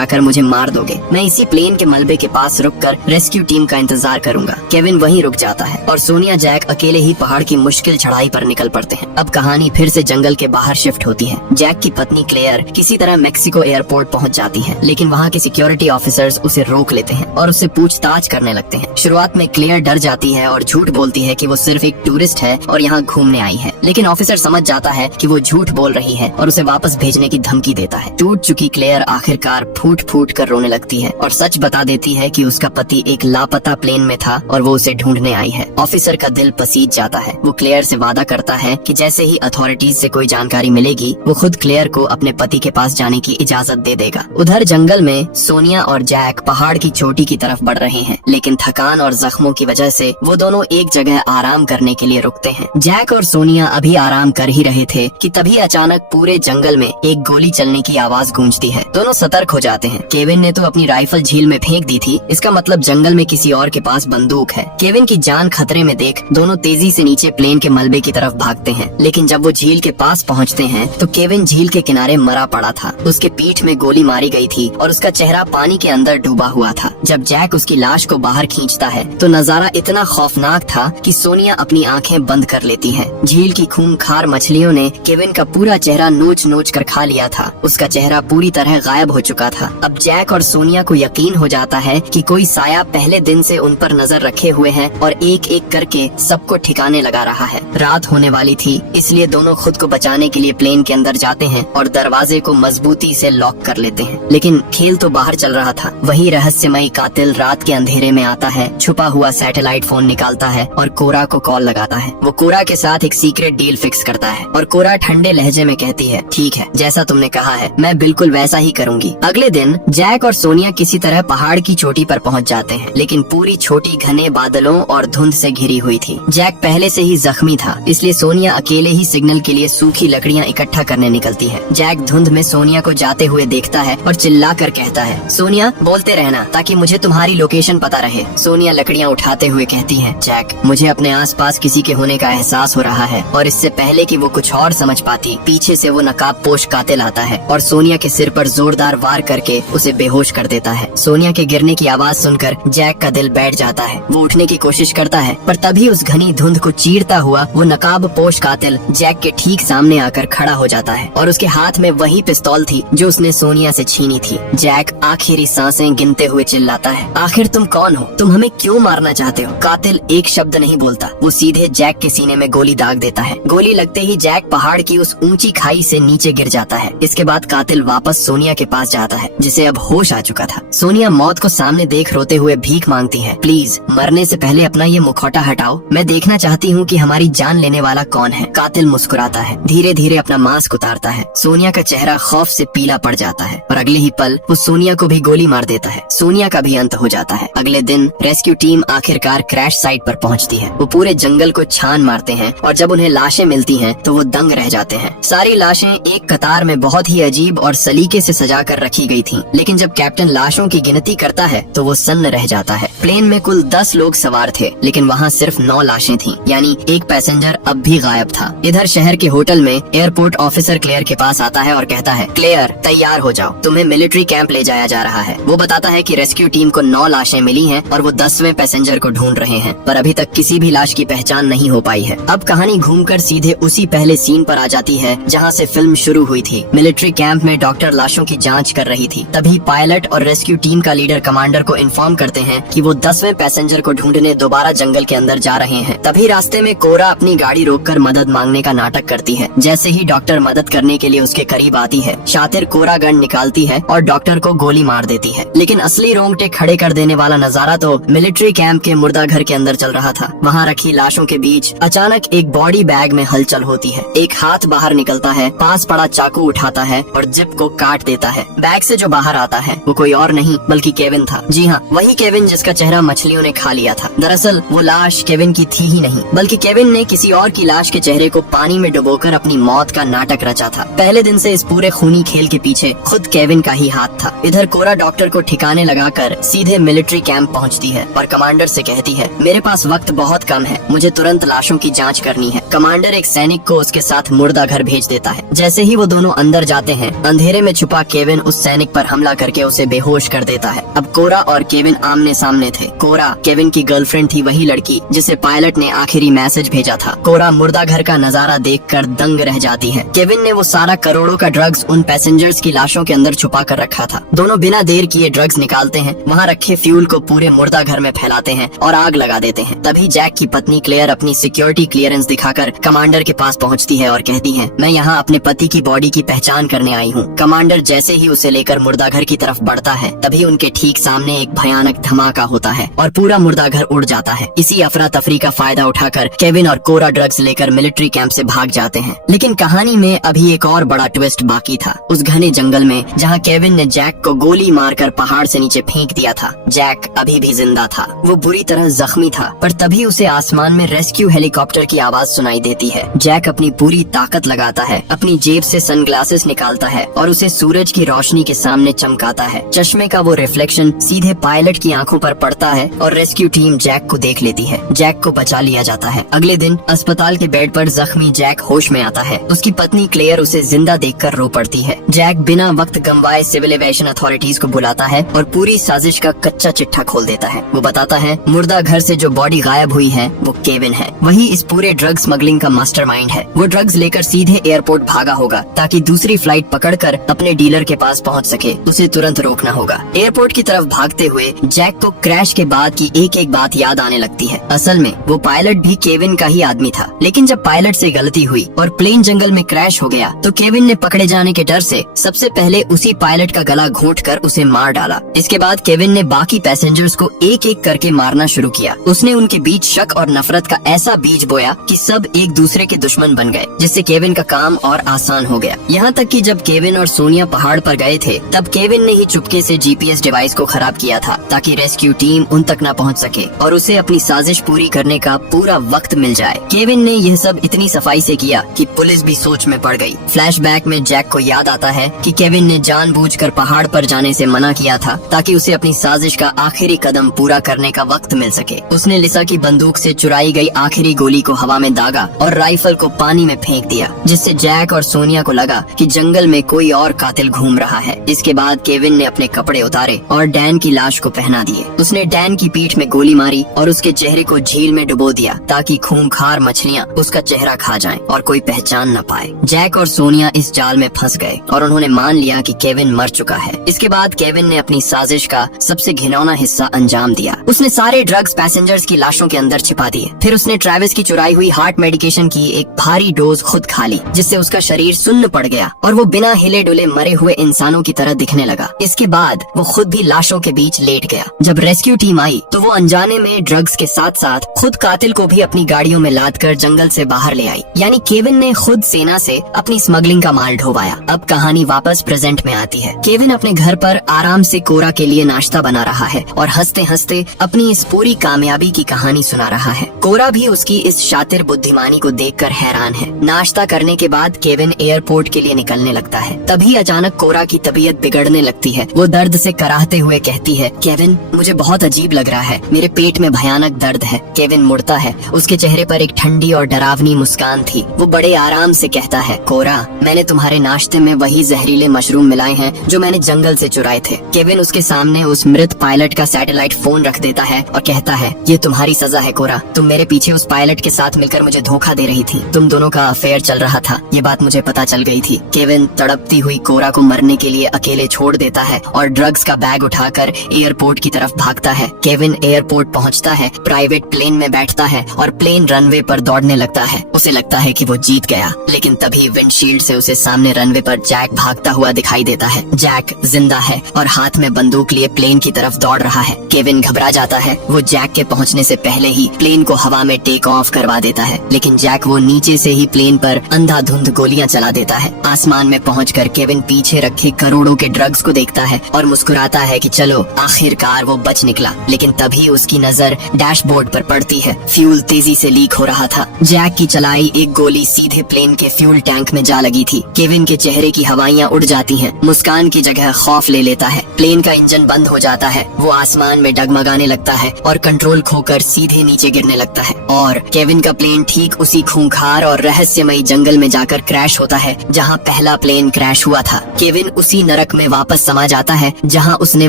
उठाकर मुझे मार दोगे। मैं इसी प्लेन के मलबे के पास रुककर रेस्क्यू टीम का इंतजार करूंगा। केविन वहीं रुक जाता है और सोनिया जैक अकेले ही पहाड़ की मुश्किल चढ़ाई पर निकल पड़ते हैं। अब कहानी फिर से जंगल के बाहर शिफ्ट होती है। जैक की पत्नी क्लेयर किसी तरह मेक्सिको एयरपोर्ट पहुंच जाती है, लेकिन वहाँ के सिक्योरिटी ऑफिसर्स उसे रोक लेते हैं और उससे पूछताछ करने लगते हैं। शुरुआत में क्लेयर डर जाती है और झूठ बोलती है कि वो सिर्फ एक टूरिस्ट है और यहाँ घूमने आई है, लेकिन ऑफिसर समझ जाता है कि वो झूठ बोल रही है और उसे वापस भेजने की धमकी देता है। टूट चुकी क्लेयर आखिरकार फूट फूट कर रोने लगती है और सच बता देती है कि उसका पति एक लापता प्लेन में था और वो उसे ढूंढने आई है। ऑफिसर का दिल पसीज जाता है। वो क्लेयर से वादा करता है कि जैसे ही अथॉरिटीज से कोई जानकारी मिलेगी वो खुद क्लेयर को अपने पति के पास जाने की इजाजत दे देगा। उधर जंगल में सोनिया और जैक पहाड़ की चोटी की तरफ बढ़ रहे हैं, लेकिन थकान और जख्मों की वजह से वो दोनों एक जगह आराम करने के लिए रुकते हैं। जैक और सोनिया अभी आराम कर ही रहे थे कि तभी अचानक पूरे जंगल में एक गोली चलने की आवाज गूंजती है। दोनों सतर्क हो जाते हैं। केविन ने तो अपनी राइफल झील में फेंक दी थी, इसका मतलब जंगल में किसी और के पास बंदूक है। केविन की जान खतरे में देख दोनों तेजी से नीचे प्लेन के मलबे की तरफ भागते हैं, लेकिन जब वो झील के पास पहुंचते हैं तो केविन झील के किनारे मरा पड़ा था। उसके पीठ में गोली मारी गई थी और उसका चेहरा पानी के अंदर डूबा हुआ था। जब जैक उसकी लाश को बाहर खींचता है तो नजारा इतना खौफनाक था कि सोनिया अपनी आंखें बंद कर लेती है। झील की खूंखार मछलियों ने केविन का पूरा चेहरा नोच नोच कर खा लिया था। उसका चेहरा पूरी तरह गायब हो चुका था। अब जैक और सोनिया को यकीन हो जाता है कि कोई साया पहले दिन से उन पर नजर रखे हुए है और एक एक करके सबको ठिकाने लगा रहा है। रात होने वाली थी, इसलिए दोनों खुद को बचाने के लिए प्लेन के अंदर जाते हैं और दरवाजे को मजबूती से लॉक कर लेते हैं। लेकिन खेल तो बाहर चल रहा था। वही रहस्यमयी कातिल रात के अंधेरे में आता है, छुपा हुआ सैटेलाइट फोन निकालता है और कोरा को कॉल लगाता है। वो कोरा के साथ एक सीक्रेट डील फिक्स करता है और कोरा ठंडे लहजे में कहती है, ठीक है, जैसा तुमने कहा है मैं बिल्कुल वैसा ही करूंगी। अगले दिन जैक और सोनिया किसी तरह पहाड़ की चोटी पर पहुंच जाते हैं, लेकिन पूरी चोटी घने बादलों और धुंध से घिरी हुई थी। जैक पहले से ही जख्मी था, इसलिए सोनिया अकेले ही सिग्नल के लिए सूखी लकड़ियाँ इकट्ठा करने निकलती है। जैक धुंध में सोनिया को जाते हुए देखता है और चिल्ला कर कहता है, सोनिया बोलते रहना ताकि मुझे तुम्हारी लोकेशन पता रहे। सोनिया लकड़ियाँ उठाते हुए कहती है, जैक मुझे अपने आसपास किसी के होने का एहसास हो रहा है। और इससे पहले कि वो कुछ और समझ पाती, पीछे से वो नकाबपोश कातिल आता है और सोनिया के सिर पर जोरदार वार करके उसे बेहोश कर देता है। सोनिया के गिरने की आवाज सुनकर जैक का दिल बैठ जाता है। वो उठने की कोशिश करता है, पर तभी उस घनी धुंध को चीरता हुआ वो नकाबपोश कातिल जैक के ठीक सामने आकर खड़ा हो जाता है और उसके हाथ में वही पिस्तौल थी जो उसने सोनिया से छीनी थी। जैक आखिरी सांसें गिनते हुए चिल्लाता है, आखिर तुम कौन हो? तुम हमें क्यों मारना चाहते हो? कातिल एक शब्द नहीं बोलता, वो सीधे जैक के सीने में गोली दाग देता है। गोली लगते ही जैक पहाड़ की उस ऊंची खाई से नीचे गिर जाता है। इसके बाद कातिल वापस सोनिया के पास जाता है, जिसे अब होश आ चुका था। सोनिया मौत को सामने देख रोते हुए भीख मांगती है, प्लीज मरने से पहले अपना ये मुखौटा हटाओ, मैं देखना चाहती हूँ कि हमारी जान लेने वाला कौन है। कातिल मुस्कुराता है, धीरे धीरे अपना मास्क उतारता है। सोनिया का चेहरा खौफ से पीला पड़ जाता है और अगले ही पल वो सोनिया को भी गोली मार देता है। सोनिया का भी अंत हो जाता है। अगले दिन रेस्क्यू टीम आखिरकार क्रैश साइट पर पहुंचती है। वो पूरे जंगल को छान मारते हैं और जब उन्हें लाशें मिलती हैं तो वो दंग रह जाते हैं। सारी लाशें एक कतार में बहुत ही अजीब और सलीके से सजा कर रखी गई थी, लेकिन जब कैप्टन लाशों की गिनती करता है तो वो सन्न रह जाता है। प्लेन में कुल 10 लोग सवार थे, लेकिन वहाँ सिर्फ 9 लाशें थी, यानी एक पैसेंजर अब भी गायब था। इधर शहर के होटल में एयरपोर्ट ऑफिसर क्लेयर के पास आता है और कहता है, क्लेयर तैयार हो जाओ, तुम्हें मिलिट्री कैंप ले जाया जा रहा है। वो बताता है कि रेस्क्यू टीम को 9 लाशें मिली हैं और वो 10वें पैसेंजर को ढूंढ रहे हैं, पर अभी तक किसी भी लाश की पहचान नहीं हो पाई है। अब कहानी घूमकर सीधे उसी पहले सीन पर आ जाती है जहाँ से फिल्म शुरू हुई थी। मिलिट्री कैंप में डॉक्टर लाशों की जांच कर रही थी। तभी पायलट और रेस्क्यू टीम का लीडर कमांडर को इन्फॉर्म करते हैं कि वो 10वें पैसेंजर को ढूंढने दोबारा जंगल के अंदर जा रहे हैं। तभी रास्ते में कोरा अपनी गाड़ी रोककर मदद मांगने का नाटक करती है। जैसे ही डॉक्टर मदद करने के लिए उसके करीब आती है, शातिर कोरा गन निकालती है और डॉक्टर को गोली मार देती है। लेकिन असली रोंगटे खड़े कर देने वाला नजारा तो मिलिट्री कैंप के मुर्दा घर के अंदर चल रहा था। वहाँ रखी लाशों के बीच अचानक एक बॉडी बैग में हलचल होती है। एक हाथ बाहर निकलता है, पास पड़ा चाकू उठाता है और जिप को काट देता है। बैग से जो बाहर आता है वो कोई और नहीं बल्कि केविन था। जी हाँ, वही केविन जिसका चेहरा मछलियों ने खा लिया था। दरअसल वो लाश केविन की थी ही नहीं, बल्कि केविन ने किसी और की लाश के चेहरे को पानी में डुबोकर अपनी मौत का नाटक रचा था। पहले दिन से इस पूरे खूनी खेल के पीछे खुद केविन का ही हाथ था। इधर कोरा डॉक्टर को ठिकाने लगाकर सीधे मिलिट्री कैंप पहुंचती है और कमांडर से कहती है, मेरे पास वक्त बहुत कम है, मुझे तुरंत लाशों की जांच करनी है। कमांडर एक सैनिक को उसके साथ मुर्दा घर भेज देता है। जैसे ही वो दोनों अंदर जाते हैं, अंधेरे में छुपा केविन उस सैनिक पर हमला करके उसे बेहोश कर देता है। अब कोरा और केविन आमने सामने थे। कोरा केविन की गर्लफ्रेंड थी, वही लड़की जिसे पायलट ने आखिरी मैसेज भेजा था। कोरा मुर्दा घर का नजारा देखकर दंग रह जाती है। केविन ने वो सारा करोड़ों का ड्रग्स उन पैसेंजर्स की लाशों के अंदर छुपा कर रखा था। दोनों बिना देर किए ड्रग्स निकालते हैं, वहाँ रखे फ्यूल को पूरे मुर्दा घर में फैलाते हैं और आग लगा देते हैं। तभी जैक की पत्नी क्लेयर अपनी सिक्योरिटी क्लियरेंस दिखाकर कमांडर के पास पहुँचती है और कहती है, मैं यहाँ अपने पति की बॉडी की पहचान करने आई हूँ। कमांडर जैसे ही उसे लेकर मुर्दा घर की तरफ बढ़ता है, तभी उनके ठीक सामने एक भयानक धमाका होता है और पूरा मुर्दा घर उड़ जाता है। इसी अफरा तफरी का फायदा उठाकर केविन और कोरा ड्रग्स लेकर मिलिट्री कैंप से भाग जाते हैं। लेकिन कहानी में अभी एक और बड़ा ट्विस्ट बाकी था। उस घने जंगल में जहाँ केविन ने जैक को गोली मारकर पहाड़ से नीचे फेंक दिया था, जैक अभी भी जिंदा था। वो बुरी तरह जख्मी था, पर तभी उसे आसमान में रेस्क्यू हेलीकॉप्टर की आवाज सुनाई देती है। जैक अपनी पूरी ताकत लगाता है, अपनी जेब से सनग्लासेस निकालता है और उसे सूरज की रोशनी के सामने चमकाता है। चश्मे का वो रिफ्लेक्शन सीधे पायलट की आंखों पर पड़ता है और रेस्क्यू टीम जैक को देख लेती है। जैक को बचा लिया जाता है। अगले दिन अस्पताल के बेड पर जख्मी जैक होश में आता है। उसकी पत्नी क्लेयर उसे जिंदा देखकर रो पड़ती है। जैक बिना वक्त गंवाए सिविल एविएशन अथॉरिटीज को बुलाता है और पूरी साजिश का कच्चा चिट्ठा खोल देता है। वो बताता है मुर्दा घर से जो बॉडी गायब हुई है वो केविन है। वही इस पूरे ड्रग स्मगलिंग का मास्टरमाइंड है। वो ड्रग्स लेकर सीधे एयरपोर्ट भागा होगा ताकि दूसरी फ्लाइट पकड़कर अपने डीलर के पास पहुंच सके। उसे तुरंत रोकना होगा। एयरपोर्ट की तरफ भागते हुए जैक को क्रैश के बाद की एक एक बात याद आने लगती है। असल में वो पायलट भी केविन का ही आदमी था, लेकिन जब पायलट से गलती हुई और प्लेन जंगल में क्रैश हो गया तो केविन ने पकड़े जाने के डर से सबसे पहले उसी पायलट का गला घोंटकर उसे मार डाला। इसके बाद केविन ने बाकी पैसेंजर्स को एक एक करके मारना शुरू किया। उसने उनके बीच शक और नफरत का ऐसा बीज बोया कि सब एक दूसरे के दुश्मन बन गए, जिससे केविन का काम और आसान हो गया। यहाँ तक कि जब केविन और सोनिया पहाड़ पर गए थे, तब केविन ने ही चुपके से जीपीएस डिवाइस को खराब किया था ताकि रेस्क्यू टीम उन तक न पहुँच सके और उसे अपनी साजिश पूरी करने का पूरा वक्त मिल जाए। केविन ने यह सब इतनी सफाई से किया कि पुलिस भी सोच में पड़ गई। फ्लैशबैक में जैक को याद आता है कि केविन ने जानबूझकर पहाड़ पर जाने से मना किया था ताकि उसे अपनी साजिश का आखिरी कदम पूरा करने का वक्त मिल सके। उसने लिसा की बंदूक से चुराई गई आखिरी गोली को हवा में दागा और राइफल को पानी में फेंक दिया, जिससे जैक और सोनिया को लगा कि जंगल में कोई और कातिल घूम रहा है। इसके बाद केविन ने अपने कपड़े उतारे और डैन की लाश को पहना दिए। उसने डैन की पीठ में गोली मारी और उसके चेहरे को झील में डुबो दिया ताकि खूंखार मछलियाँ उसका चेहरा खा जाएं और कोई पहचान न पाए। जैक और सोनिया इस जाल में फंस गए और उन्होंने मान लिया कि केविन मर चुका है। इसके बाद केविन ने अपनी साजिश का सबसे घिनौना हिस्सा अंजाम दिया। उसने सारे ड्रग्स पैसेंजर्स की लाशों के अंदर छिपा दिए। फिर उसने ट्रेविस की चुराई हुई हार्ट मेडिकेशन की एक भारी डोज खुद खा ली, जिससे उसका शरीर सुन्न पड़ गया और वो बिना हिले डुले मरे हुए इंसानों की तरह दिखने लगा। इसके बाद वो खुद भी लाशों के बीच लेट गया। जब रेस्क्यू टीम आई तो वो अनजाने में ड्रग्स के साथ साथ खुद कातिल को भी अपनी गाड़ियों में लादकर जंगल से बाहर ले आई। यानी केविन ने खुद सेना से अपनी स्मगलिंग का माल ढोवाया। अब कहानी वापस प्रेजेंट में आती है। केविन अपने घर पर आराम से कोरा के लिए नाश्ता बना रहा है और हंसते हंसते अपनी इस पूरी कामयाबी की कहानी सुना रहा है। कोरा भी उसकी इस शातिर बुद्धिमानी को देखकर हैरान है। नाश्ता करने के बाद केविन एयरपोर्ट के लिए निकलने लगता है। तभी अचानक कोरा की तबीयत बिगड़ने लगती है। वो दर्द से कराहते हुए कहती है, केविन मुझे बहुत अजीब लग रहा है, मेरे पेट में भयानक दर्द है। केविन मुड़ता है। उसके चेहरे पर एक ठंडी और डरावनी मुस्कान थी। वो बड़े आराम से कहता है, कोरा मैंने तुम्हारे नाश्ते में वही जहरीले मशरूम मिलाए हैं जो मैंने जंगल से चुराए थे। केविन उसके सामने उस मृत पायलट का सैटेलाइट फोन रख देता है और कहता है, ये तुम्हारी सजा है कोरा, तुम मेरे पीछे उस पायलट के साथ मिलकर मुझे धोखा दे रही थी। तुम दोनों का अफेयर चल रहा था, ये बात मुझे पता चल गई थी। केविन तड़पती हुई कोरा को मरने के लिए अकेले छोड़ देता है और ड्रग्स का बैग उठाकर एयरपोर्ट की तरफ भागता है। केविन एयरपोर्ट पहुंचता है, प्राइवेट प्लेन में बैठता है और प्लेन रनवे पर दौड़ने लगता है। उसे लगता है कि वो जीत गया, लेकिन तभी विंडशील्ड से उसे सामने रनवे पर जैक भागता हुआ दिखाई देता है। जैक जिंदा है और हाथ में बंदूक लिए प्लेन की तरफ दौड़ रहा है। केविन घबरा जाता है। वो जैक के पहुंचने से पहले ही प्लेन को हवा में टेक ऑफ करवा देता है, लेकिन जैक वो नीचे से ही प्लेन पर अंधाधुंध गोलियां चला देता है। आसमान में पहुंचकर केविन पीछे रखे करोड़ों के ड्रग्स को देखता है और मुस्कुराता है कि चलो आखिरकार वो बच निकला। लेकिन तभी उसकी नजर डैशबोर्ड पर पड़ती है। फ्यूल तेजी से लीक हो रहा था। जैक की चलाई एक गोली सीधे प्लेन के फ्यूल टैंक में जा लगी थी। केविन के चेहरे की हवाइयां उड़ जाती हैं। मुस्कान की जगह खौफ ले लेता है। प्लेन का इंजन बंद हो जाता है। वो आसमान में डगमगाने लगता है और कंट्रोल खोकर सीधे नीचे गिरने लगता है और केविन का प्लेन ठीक ठीक उसी खूंखार और रहस्यमयी जंगल में जाकर क्रैश होता है जहाँ पहला प्लेन क्रैश हुआ था। केविन उसी नरक में वापस समा जाता है जहाँ उसने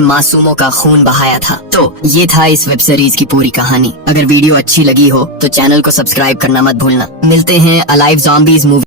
मासूमों का खून बहाया था। तो ये था इस वेब सीरीज की पूरी कहानी। अगर वीडियो अच्छी लगी हो तो चैनल को सब्सक्राइब करना मत भूलना। मिलते हैं अलाइव ज़ॉम्बीज़ मूवी